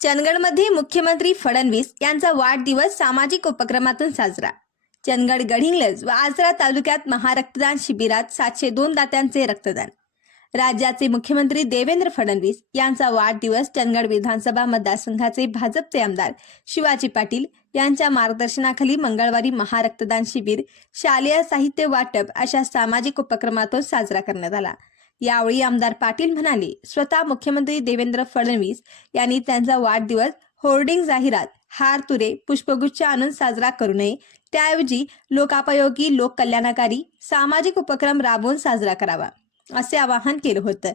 चंदगडमध्ये मुख्यमंत्री फडणवीस यांचा वाढदिवस सामाजिक उपक्रमातून साजरा. चंदगड गडिंग्लज व आजरा तालुक्यात महारक्तदान शिबिरात सातशे दोन दात्यांचे रक्तदान. राज्याचे मुख्यमंत्री देवेंद्र फडणवीस यांचा वाढदिवस चंदगड विधानसभा मतदारसंघाचे भाजपचे आमदार शिवाजी पाटील यांच्या मार्गदर्शनाखाली मंगळवारी महारक्तदान शिबिर शालेय साहित्य वाटप अशा सामाजिक उपक्रमातून साजरा करण्यात आला. यावेळी आमदार पाटील म्हणाले स्वतः मुख्यमंत्री देवेंद्र फडणवीस यांनी त्यांचा वाढदिवस होर्डिंग जाहिरात हार तुरे पुष्पगुच्छ आणून साजरा करू नये. त्याऐवजी लोकापयोगी लोककल्याणकारी सामाजिक उपक्रम राबवून साजरा करावा. असे आवाहन केलं होतं.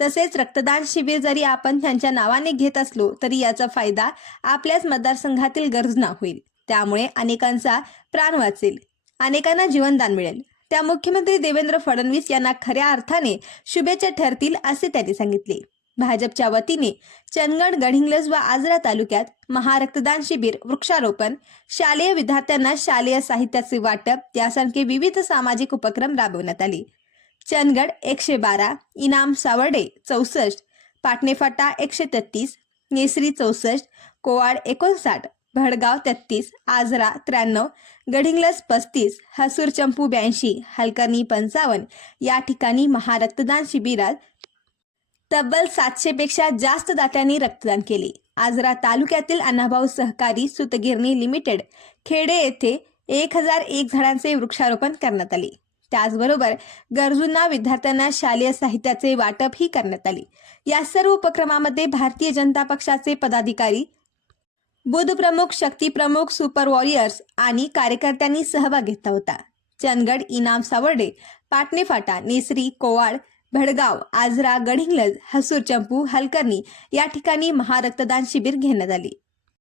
तसेच रक्तदान शिबिर जरी आपण त्यांच्या नावाने घेत असलो तरी याचा फायदा आपल्याच मतदारसंघातील गरजना होईल. त्यामुळे अनेकांचा प्राण वाचेल. अनेकांना जीवनदान मिळेल. त्या मुख्यमंत्री देवेंद्र फडणवीस यांना खऱ्या अर्थाने शुभेच्छा ठरतील असे त्यांनी सांगितले. भाजपच्या वतीने चंदगड गडिंग्लज व आजरा तालुक्यात महारक्तदान शिबिर वृक्षारोपण शालेय विद्यार्थ्यांना शालेय साहित्याचे वाटप यासारखे विविध सामाजिक उपक्रम राबवण्यात आले. चंदगड एकशे बारा इनाम सावर्डे चौसष्ट पाटणेफाटा एकशे तेहतीस नेसरी चौसष्ट कोवाड एकोणसाठ भडगाव तेहतीस आजरा त्र्याण्णव गडिंग्लज पस्तीस हसूर चंपू ब्याऐंशी हलकर्णी पंचावन्न या ठिकाणी महारक्तदान शिबिरात तब्बल सातशेपेक्षा जास्त दात्यांनी रक्तदान केले. आजरा तालुक्यातील अण्णाभाऊ सहकारी सुतगिरणी लिमिटेड खेडे येथे एक हजार एक झाडांचे वृक्षारोपण करण्यात आले. त्याचबरोबर गरजूंना विद्यार्थ्यांना शालेय साहित्याचे वाटपही करण्यात आले. या सर्व उपक्रमामध्ये भारतीय जनता पक्षाचे पदाधिकारी बुध प्रमुख शक्ती प्रमुख सुपर वॉरियर्स आणि कार्यकर्त्यांनी सहभाग घेतला होता. चंदगड इनाम सावर्डे पाटणेफाटा नेसरी कोवाड भडगाव आजरा गडिंग्लज हसूर चंपू हलकर्णी या ठिकाणी महारक्तदान शिबिर घेण्यात आले.